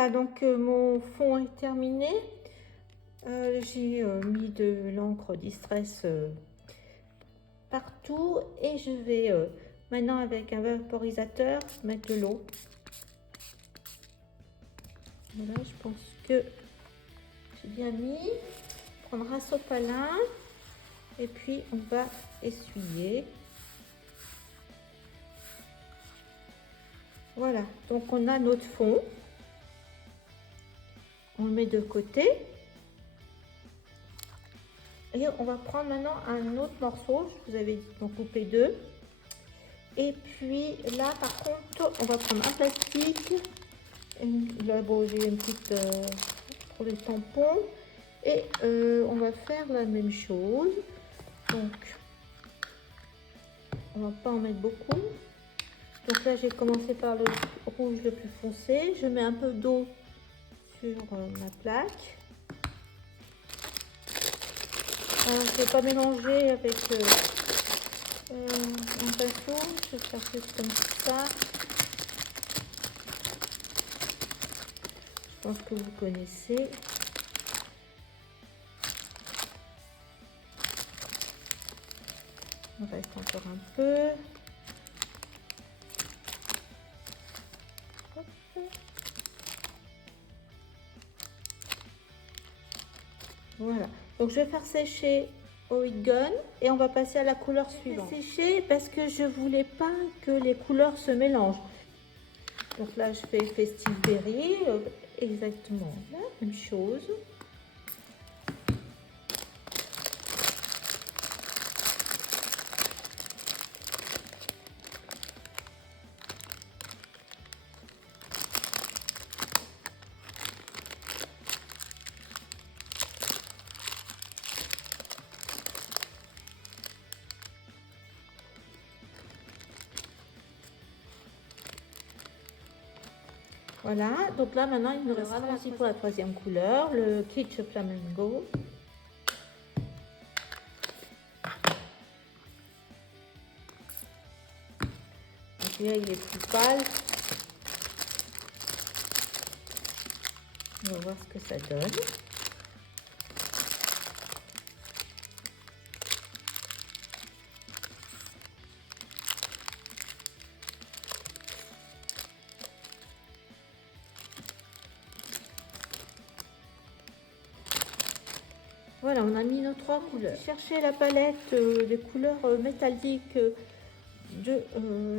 Voilà, donc mon fond est terminé. J'ai mis de l'encre Distress partout et je vais maintenant avec un vaporisateur mettre de l'eau. Voilà, je pense que j'ai bien mis. Prendre un sopalin et puis on va essuyer. Voilà, donc on a notre fond. On le met de côté. Et on va prendre maintenant un autre morceau. Je vous avais dit d'en couper deux. Et puis là, par contre, on va prendre un plastique. Là, bon, j'ai une petite pour les tampons. Et on va faire la même chose. Donc, on va pas en mettre beaucoup. Donc là, j'ai commencé par le rouge le plus foncé. Je mets un peu d'eau sur ma plaque. Alors, je ne vais pas mélanger avec un pinceau. Je vais faire juste comme ça. Je pense que vous connaissez. Il reste encore un peu. Hop. Voilà. Donc je vais faire sécher au heat gun et on va passer à la couleur suivante. Sécher parce que je voulais pas que les couleurs se mélangent. Donc là je fais Festive Berry, exactement la même chose. Voilà, donc là maintenant il nous restera aussi pour la troisième couleur, le Kitsch Flamingo. Donc là il est plus pâle. On va voir ce que ça donne. Voilà, on a mis nos trois couleurs. Cherchez la palette des couleurs métalliques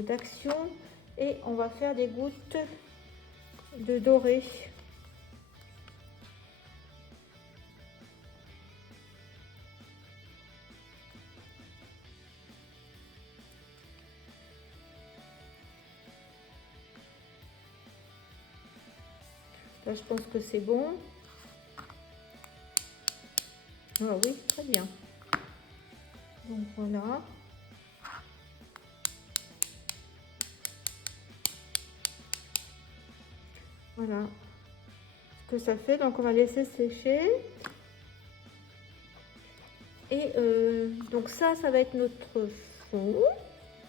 d'Action et on va faire des gouttes de doré. Là, je pense que c'est bon. Ah oui, très bien. Donc voilà. Voilà ce que ça fait. Donc on va laisser sécher. Et donc ça va être notre fond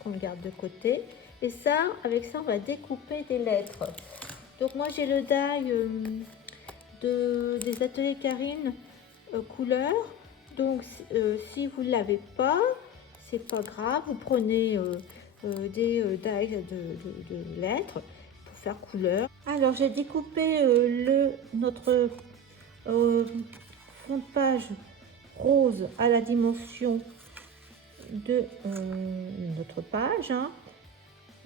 qu'on garde de côté. Et ça, avec ça, on va découper des lettres. Donc moi, j'ai le die des ateliers Karine couleur. Donc si vous ne l'avez pas, c'est pas grave. Vous prenez des die de lettres pour faire couleur. Alors j'ai découpé notre fond de page rose à la dimension de notre page. Hein.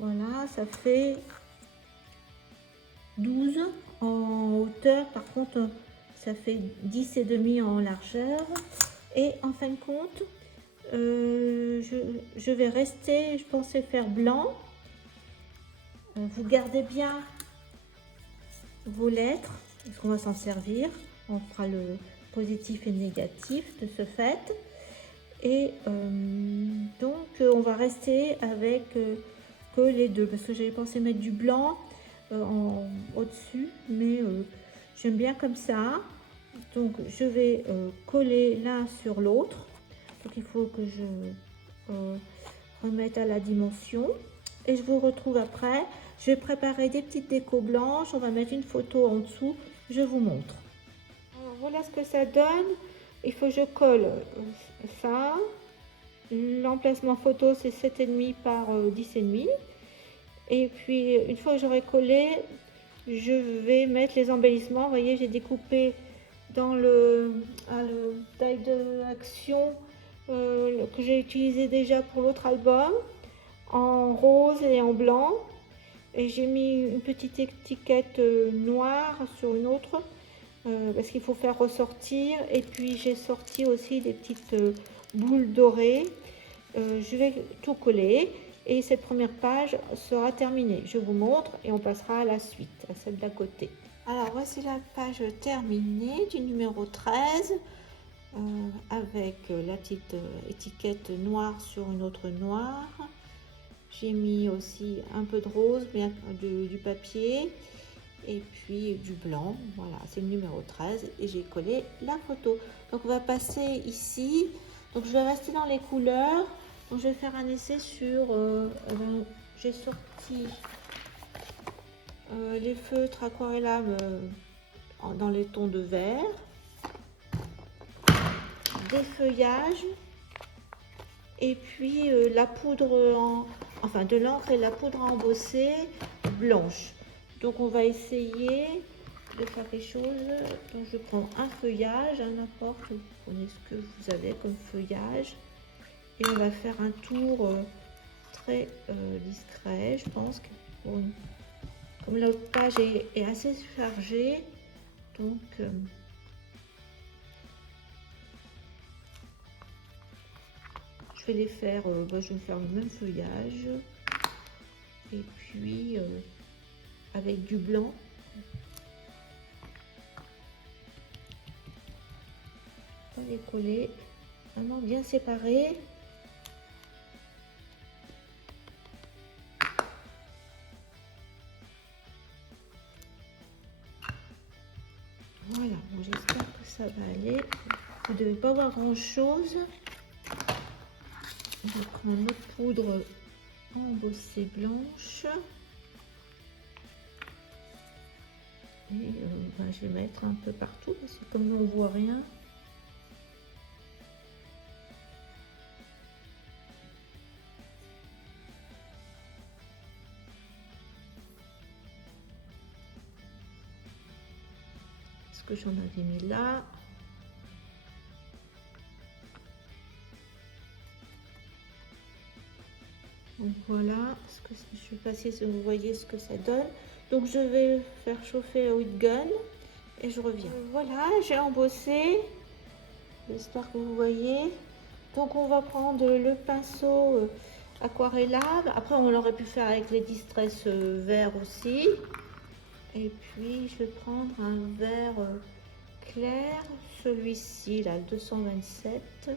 Voilà, ça fait 12 en hauteur. Par contre, ça fait 10 et demi en largeur. Et en fin de compte, je vais rester, je pensais faire blanc. Vous gardez bien vos lettres, parce qu'on va s'en servir. On fera le positif et négatif de ce fait. Et donc on va rester avec que les deux, parce que j'avais pensé mettre du blanc au-dessus, mais j'aime bien comme ça. Donc je vais coller l'un sur l'autre. Donc il faut que je remette à la dimension. Et je vous retrouve après Je vais préparer des petites décos blanches. On va mettre une photo en dessous. Je vous montre. Alors, voilà ce que ça donne. Il faut que je colle ça. L'emplacement photo, c'est 7,5 par 10,5. Et puis, une fois que j'aurai collé, je vais mettre les embellissements. Vous voyez, j'ai découpé dans le taille d'action que j'ai utilisé déjà pour l'autre album, en rose et en blanc. Et j'ai mis une petite étiquette noire sur une autre parce qu'il faut faire ressortir. Et puis j'ai sorti aussi des petites boules dorées. Je vais tout coller et cette première page sera terminée. Je vous montre et on passera à la suite, à celle d'à côté. Alors voici la page terminée du numéro 13 avec la petite étiquette noire sur une autre noire. J'ai mis aussi un peu de rose, bien du papier et puis du blanc. Voilà, c'est le numéro 13 et j'ai collé la photo. Donc on va passer ici. Donc je vais rester dans les couleurs. Donc je vais faire un essai sur... j'ai sorti les feutres aquarellables dans les tons de vert, des feuillages et puis la poudre, enfin de l'encre et la poudre à embosser blanche. Donc on va essayer de faire quelque chose. Donc je prends un feuillage, n'importe, vous prenez ce que vous avez comme feuillage et on va faire un tour très discret, je pense que comme l'autre page est assez chargée, donc je vais les faire, je vais faire le même feuillage et puis avec du blanc. On va les coller vraiment bien séparés. Voilà, bon, j'espère que ça va aller. Vous ne devez pas voir grand chose. Je prends notre poudre embossée blanche. Et je vais mettre un peu partout parce que comme on ne voit rien. Est-ce que j'en avais mis là? Donc voilà, ce que je vais passer, si vous voyez ce que ça donne. Donc je vais faire chauffer au heat gun et je reviens. Voilà, j'ai embossé. J'espère que vous voyez. Donc on va prendre le pinceau aquarellable. Après on l'aurait pu faire avec les distress verts aussi. Et puis je vais prendre un vert clair, celui-ci là, 227.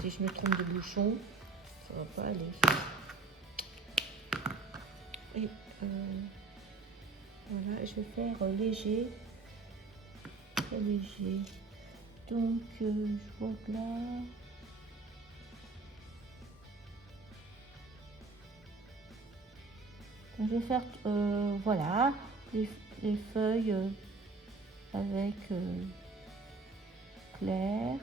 Si je me trompe de bouchon, ça va pas aller. Et voilà, je vais faire léger, très léger. Donc je vois que là, donc, je vais faire voilà les feuilles avec clair.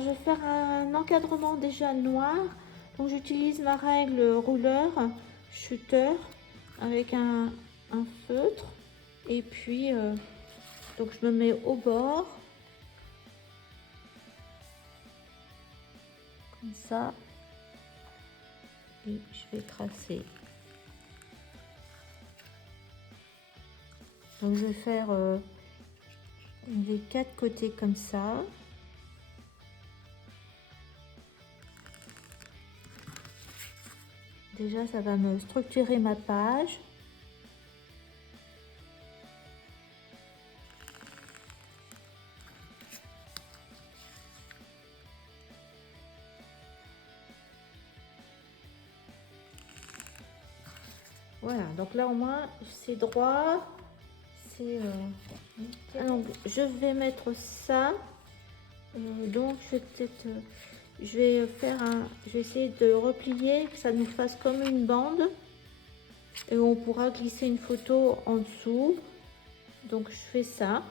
Alors je vais faire un encadrement déjà noir. Donc j'utilise ma règle rouleur, shooter, avec un feutre. Et puis, donc je me mets au bord. Comme ça. Et je vais tracer. Donc je vais faire les 4 côtés comme ça. Déjà, ça va me structurer ma page. Voilà, donc là au moins c'est droit. Donc je vais mettre ça. Donc je vais peut-être, je vais essayer de replier, que ça nous fasse comme une bande. Et on pourra glisser une photo en dessous. Donc je fais ça.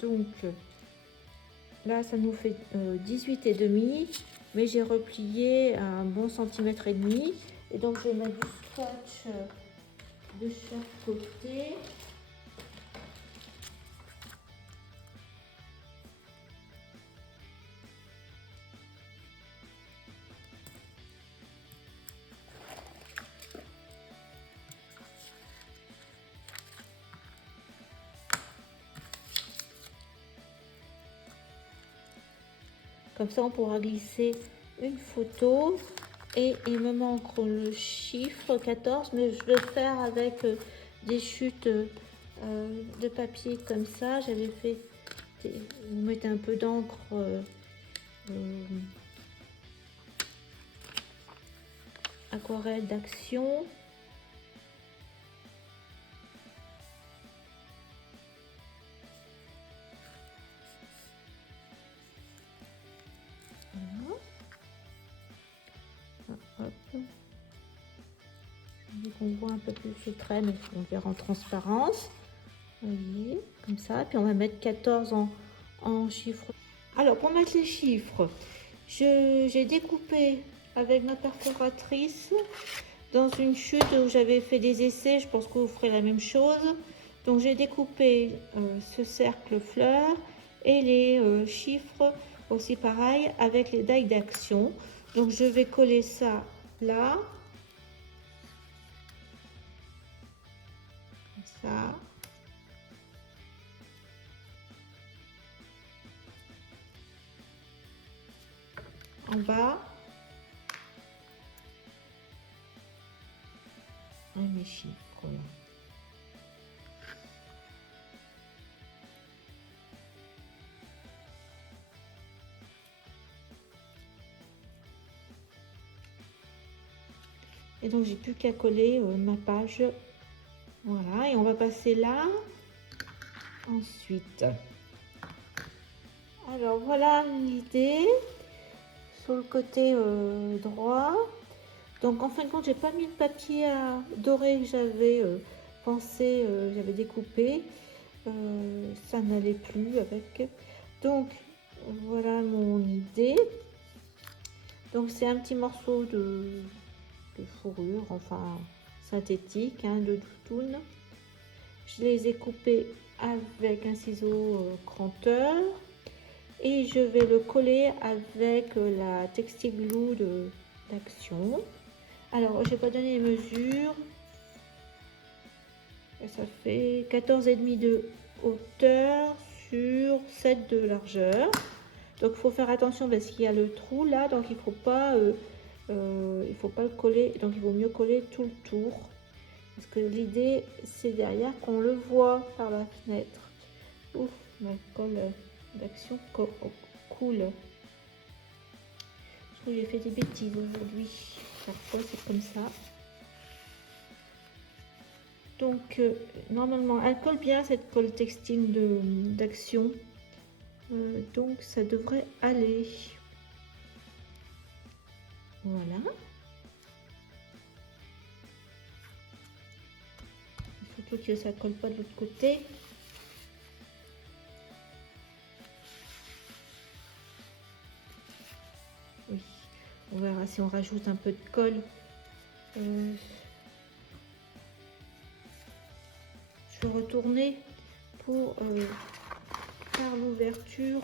Donc là ça nous fait 18,5, mais j'ai replié un bon centimètre et demi. Et donc je vais mettre du scotch de chaque côté. Comme ça, on pourra glisser une photo. Et il me manque le chiffre 14, mais je vais le faire avec des chutes de papier comme ça. J'avais fait, vous mettez un peu d'encre aquarelle d'action. On voit un peu plus le trait, mais on verra en transparence. Vous voyez, comme ça. Puis on va mettre 14 en chiffres. Alors pour mettre les chiffres, j'ai découpé avec ma perforatrice dans une chute où j'avais fait des essais. Je pense que vous ferez la même chose. Donc j'ai découpé ce cercle fleur et les chiffres aussi pareil avec les dailles d'action. Donc je vais coller ça là. Ça. En bas. Et mes chiffres. Là. Et donc j'ai plus qu'à coller ma page. Voilà, et on va passer là. Ensuite. Alors voilà l'idée sur le côté droit. Donc en fin de compte, j'ai pas mis le papier doré que j'avais pensé, j'avais découpé. Ça n'allait plus avec. Donc voilà mon idée. Donc c'est un petit morceau de fourrure, enfin synthétique, hein, de doudoune. Je les ai coupés avec un ciseau cranteur. Et je vais le coller avec la textile glue d'Action. Alors, je n'ai pas donné les mesures. Et ça fait 14,5 de hauteur sur 7 de largeur. Donc, il faut faire attention parce qu'il y a le trou là. Donc, il ne faut pas le coller. Donc, il vaut mieux coller tout le tour. Parce que l'idée, c'est derrière qu'on le voit par la fenêtre. Ouf, ma colle d'Action cool. Je trouve que j'ai fait des bêtises aujourd'hui. Parfois, c'est comme ça. Donc, normalement, elle colle bien cette colle textile d'Action. Donc, ça devrait aller. Voilà. Surtout que ça colle pas de l'autre côté. verra si on rajoute un peu de colle. Je vais retourner pour faire l'ouverture,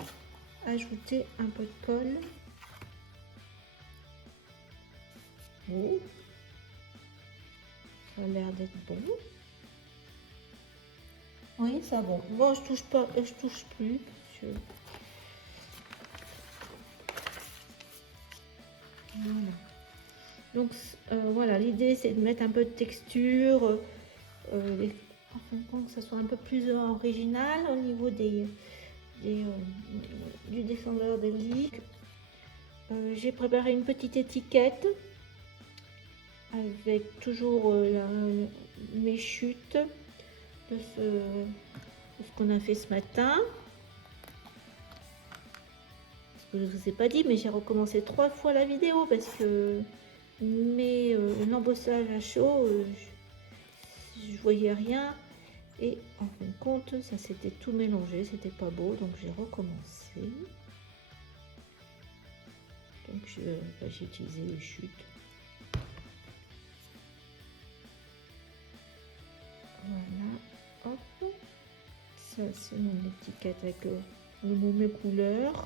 ajouter un peu de colle. Oh, ça a l'air d'être bon. Oui, ça bon. Bon, je touche pas, je touche plus. Voilà. Donc voilà, l'idée c'est de mettre un peu de texture, afin que ça soit un peu plus original au niveau du descendeur de lit. J'ai préparé une petite étiquette avec toujours mes chutes de ce qu'on a fait ce matin. Parce que je ne vous ai pas dit, mais j'ai recommencé 3 fois la vidéo parce que l'embossage à chaud, je voyais rien. Et en fin de compte, ça s'était tout mélangé, c'était pas beau, donc j'ai recommencé. Donc j'ai utilisé les chutes. Voilà, hop. Ça c'est mon étiquette avec le mot mes couleurs.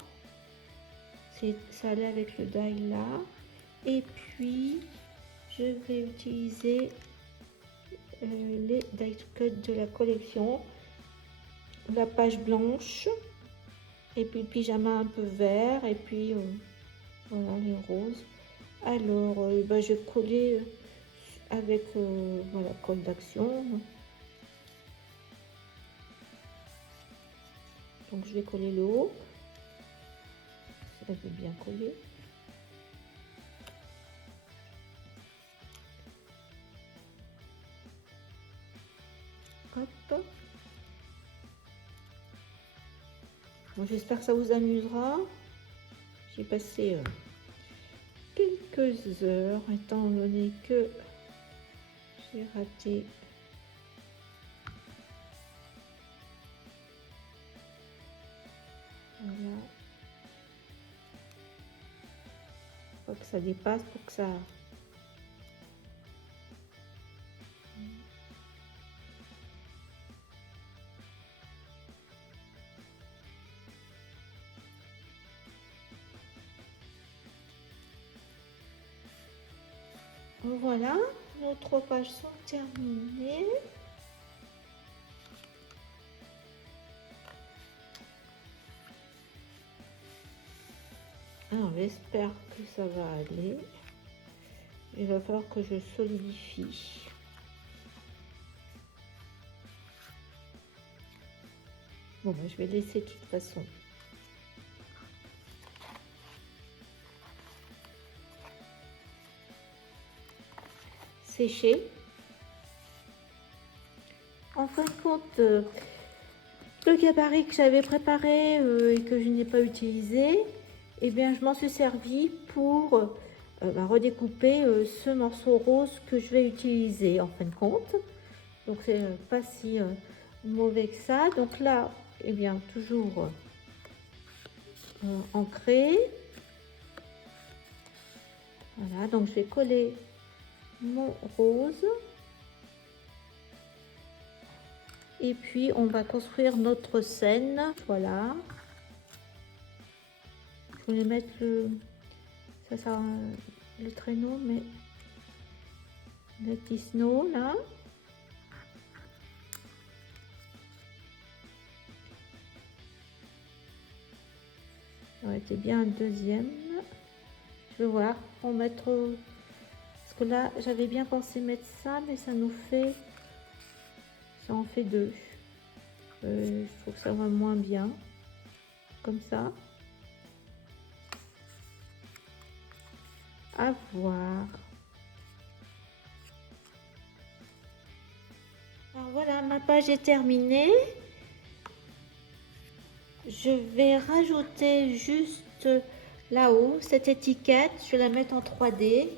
Ça allait avec le die là. Et puis je vais utiliser les die cut de la collection, la page blanche et puis le pyjama un peu vert et puis voilà les roses. Alors je vais coller avec voilà, colle d'action. Donc je vais coller le haut, ça veut bien coller. Hop. Bon, j'espère que ça vous amusera. J'ai passé quelques heures étant donné que j'ai raté voilà. Faut que ça dépasse pour que ça voilà, nos 3 pages sont terminées. Alors j'espère que ça va aller. Il va falloir que je solidifie. Bon, je vais laisser de toute façon. Sécher. En fin de compte, le gabarit que j'avais préparé et que je n'ai pas utilisé, eh bien je m'en suis servi pour redécouper ce morceau rose que je vais utiliser en fin de compte. Donc c'est pas si mauvais que ça. Donc là, eh bien toujours ancré. Voilà, donc je vais coller mon rose. Et puis on va construire notre scène. Voilà. Je voulais mettre le traîneau, mais le petit snow là. Ça aurait été bien un deuxième. Je vais voir pour mettre, parce que là j'avais bien pensé mettre ça, mais ça nous fait, ça en fait 2. Je trouve que ça va moins bien comme ça. À voir. Alors voilà, ma page est terminée. Je vais rajouter juste là-haut cette étiquette. Je vais la mettre en 3D.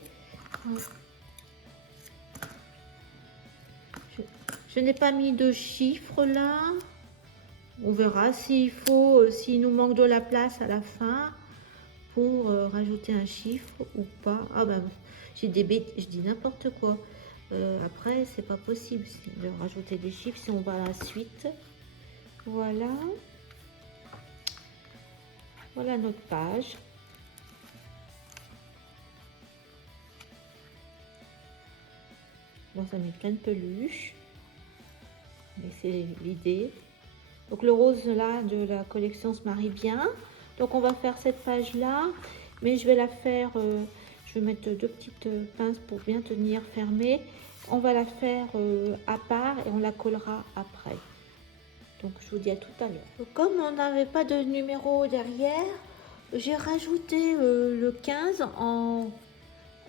Je n'ai pas mis de chiffres là. On verra s'il faut, s'il nous manque de la place à la fin pour rajouter un chiffre ou pas. Ah ben, j'ai des bêtes, je dis n'importe quoi. Après, c'est pas possible de rajouter des chiffres si on va à la suite. Voilà. Voilà notre page. Bon, ça met plein de peluches. Mais c'est l'idée. Donc le rose là de la collection se marie bien. Donc on va faire cette page là. Mais je vais la faire... je vais mettre deux petites pinces pour bien tenir fermée. On va la faire à part et on la collera après. Donc je vous dis à tout à l'heure. Comme on n'avait pas de numéro derrière, j'ai rajouté le 15 en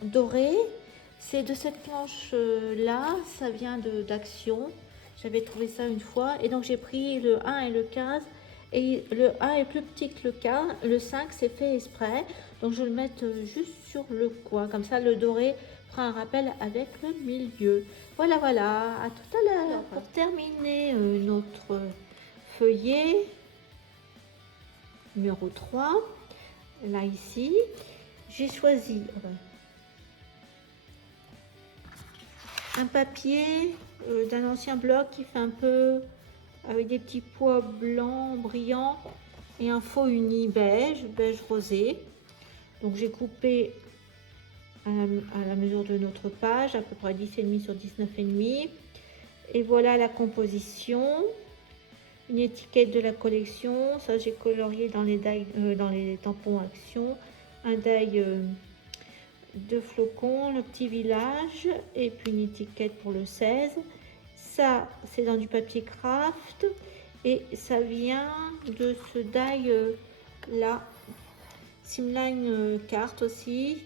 doré. C'est de cette planche là, ça vient d'Action. J'avais trouvé ça une fois et donc j'ai pris le 1 et le 15 et le 1 est plus petit que le 15, le 5 c'est fait exprès. Donc je vais le mettre juste sur le coin, comme ça le doré fera un rappel avec le milieu. Voilà, voilà, à tout à l'heure. Pour terminer notre feuillet numéro 3, là ici, j'ai choisi un papier d'un ancien bloc qui fait un peu avec des petits pois blancs brillants et un faux uni beige rosé. Donc j'ai coupé à la mesure de notre page, à peu près 10,5 sur 19,5. Et voilà la composition. Une étiquette de la collection, ça j'ai colorié dans les dans les tampons Action. Un die de flocons, le petit village et puis une étiquette pour le 16. Ça c'est dans du papier craft et ça vient de ce die là, Simline carte aussi.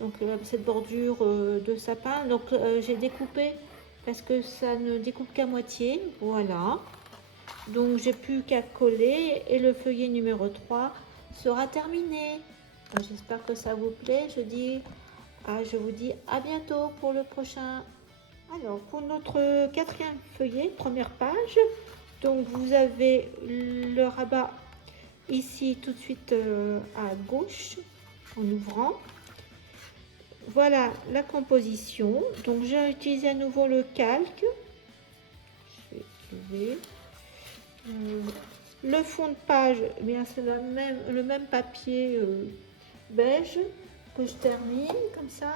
Donc cette bordure de sapin. Donc j'ai découpé parce que ça ne découpe qu'à moitié. Voilà. Donc j'ai plus qu'à coller et le feuillet numéro 3 sera terminé. J'espère que ça vous plaît. Je vous dis à bientôt pour le prochain. Alors pour notre quatrième feuillet, première page, donc vous avez le rabat ici tout de suite à gauche en ouvrant. Voilà la composition. Donc j'ai utilisé à nouveau le calque. Le fond de page, eh bien c'est le même papier beige que je termine comme ça.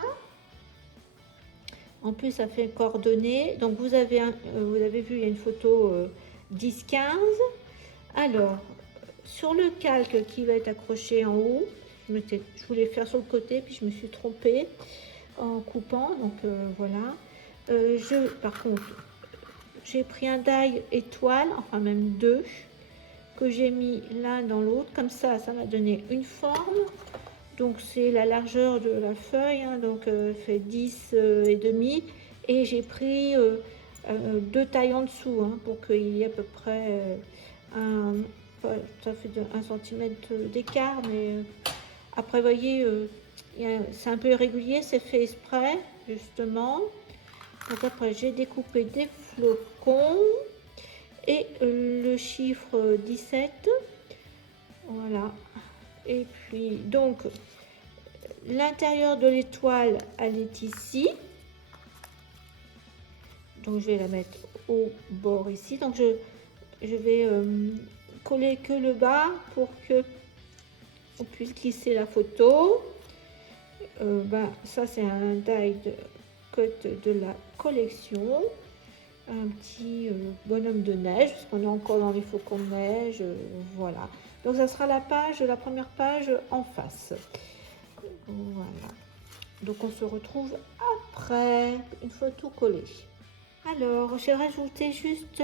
En plus ça fait coordonnées. Donc vous avez vu, il y a une photo 10-15. Alors sur le calque qui va être accroché en haut, je voulais faire sur le côté puis je me suis trompée en coupant. Donc voilà. Par contre, j'ai pris un die étoile, enfin même deux, que j'ai mis l'un dans l'autre. Comme ça m'a donné une forme. Donc c'est la largeur de la feuille, hein, donc fait 10 et demi. Et j'ai pris deux tailles en dessous hein, pour qu'il y ait à peu près ça fait 1 cm d'écart. Mais après, vous voyez, c'est un peu irrégulier, c'est fait exprès, justement. Donc après, j'ai découpé des flocons et le chiffre 17. Voilà. Et puis, donc, l'intérieur de l'étoile, elle est ici. Donc, je vais la mettre au bord ici. Donc, je vais coller que le bas pour que on puisse glisser la photo. Ça, c'est un die de cut de la collection. Un petit bonhomme de neige, parce qu'on est encore dans les flocons de neige. Voilà. Donc, ça sera la première page en face. Voilà. Donc, on se retrouve après, une fois tout collé. Alors, j'ai rajouté juste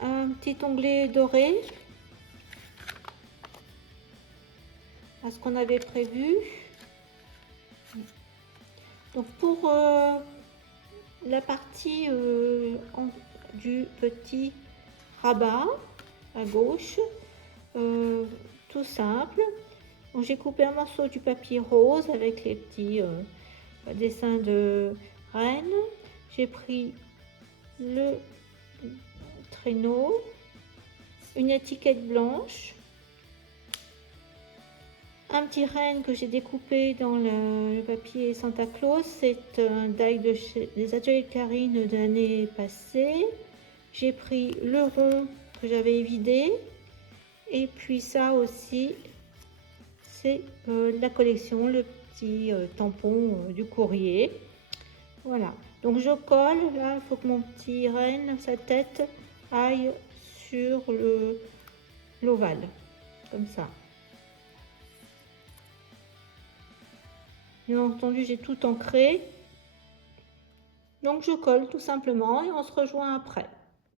un petit onglet doré à ce qu'on avait prévu. Donc, pour la partie du petit rabat à gauche, tout simple. J'ai coupé un morceau du papier rose avec les petits dessins de reine. J'ai pris le traîneau, une étiquette blanche, un petit renne que j'ai découpé dans le papier Santa Claus. C'est un die des ateliers de Karine de l'année passée. J'ai pris le rond que j'avais vidé. Et puis ça aussi, c'est de la collection, le petit tampon du courrier. Voilà. Donc je colle. Là, il faut que mon petit renne, sa tête, aille sur l'ovale. Comme ça. Bien entendu, j'ai tout ancré. Donc je colle tout simplement et on se rejoint après.